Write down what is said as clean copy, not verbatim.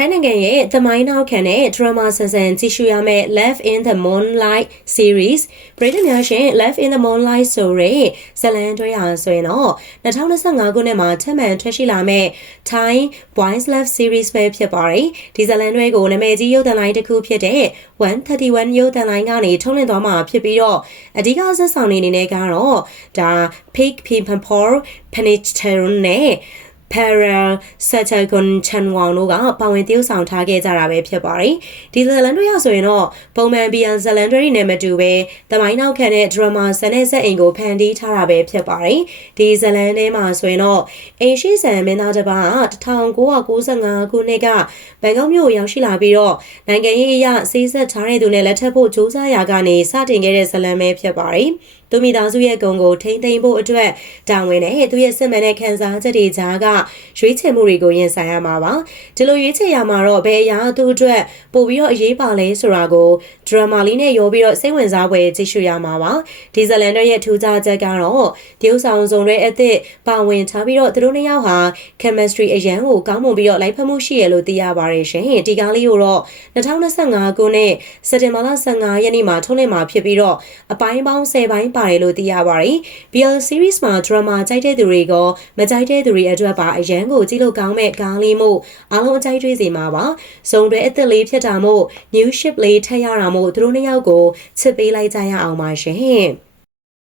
ထိုင်းနိုင်ငံရဲ့သမိုင်းနောက်ခံတဲ့ drama ဆန်ဆန်ကြည့်ရှုရမယ့် Love in the Moonlight series ပရိသတ်များရှင် Love in the Moonlight ဆိုတဲ့ဇာတ်လမ်းတွဲရာဆိုရင်တော့2025ခုနှစ်မှာထပ်မံထွက်ရှိလာမယ့် Thai Boys Love series ပဲဖြစ်ပါတယ်။ဒီဇာတ်လမ်းတွဲကိုနာမည်ကြီးရုပ်သံလိုင်းတစ်ခုဖြစ်တဲ့131ရုပ်သံလိုင်းကနေထုတ်လွှင့်သွားမှာဖြစ်ပြီးတော့အဓိကဇာတ်ဆောင်အနေနဲ့ကတော့ဒါ Pig Pimpapor Panicharon နဲ့ Para Sachagon Chanwang တို့ကပါဝင်တရုပ်ဆောင်ထားခဲ့ကြတာပဲဖြစ်ပါတယ်။ဒီဇလန်တွေရဆိုရင်တော့ပုံမှန် BL ဇလန်တွေနဲ့မတူပဲသမိုင်းနောက်ခံတဲ့ drama ဇာတ်နဲ့ဇာတ်အိမ်ကိုဖန်တီးထားတာပဲဖြစ်ပါတယ်။ဒီဇလန်ထဲမှာဆိုရင်တော့အိမ်ရှိဆန်မင်းသားတစ်ပါး1995ခုနှစ်ကဘန်ကောက်မြို့ရောက်ရှိလာပြီးတော့နိုင်ငံရေးအရစေးဆက်ထားတဲ့သူနဲ့လက်ထပ်ဖို့ကြိုးစားရာကနေစတင်ခဲ့တဲ့ဇလန်ပဲဖြစ်ပါတယ်။သူမိသားစုရဲ့ဂုဏ်ကိုထိန်းသိမ်းဖို့အတွက်တာဝန်နဲ့သူရဲ့စစ်မှန်တဲ့ခံစားချက်တွေကြားကရွေးချယ်မှုတွေကိုရင်ဆိုင်ရမှာပါဒီလိုရွေးချယ်ရမှာတော့ဘယ်အရာသူ့အတွက်ပို့ပြီးတော့အရေးပါလဲဆိုတာကိုဒရမာလေးနဲ့ရောပြီးတော့စိတ်ဝင်စားဖွယ်ကြည့်ရှုရမှာပါဒီဇလန်တွေရဲ့ထူးခြားချက်ကတော့တရုပ်ဆောင်စုံတွေအသစ်ပါဝင်ထားပြီးတော့သူတို့နှစ်ယောက်ဟာ chemistry အရန်ကိုကောင်းမွန်ပြီးတော့လိုက်ဖက်မှုရှိရလို့သိရပါတယ်ရှင်ဒီကားလေးကိုတော့2025ခုနှစ်စက်တင်ဘာလ15ရက်နေ့မှာထုတ်လွှင့်မှာဖြစ်ပြီးတော့အပိုင်းပေါင်း10ပိုင်းပါတယ်လို့သိရပါတယ်။ BL series မှာ drama ကြိုက်တဲ့သူတွေကမကြိုက်တဲ့သူတွေအတွက်ပါအရန်ကိုကြည့်လို့ကောင်းမဲ့ကားလေးမို့အားလုံးအကြိုက်တွေးစီမှာပါ။စုံတွေအသက်လေးဖြစ်တာမို့ new ship လေးထည့်ရတာမို့သူတို့နှစ်ယောက်ကိုချစ်ပေးလိုက်ကြရအောင်ပါရှင်။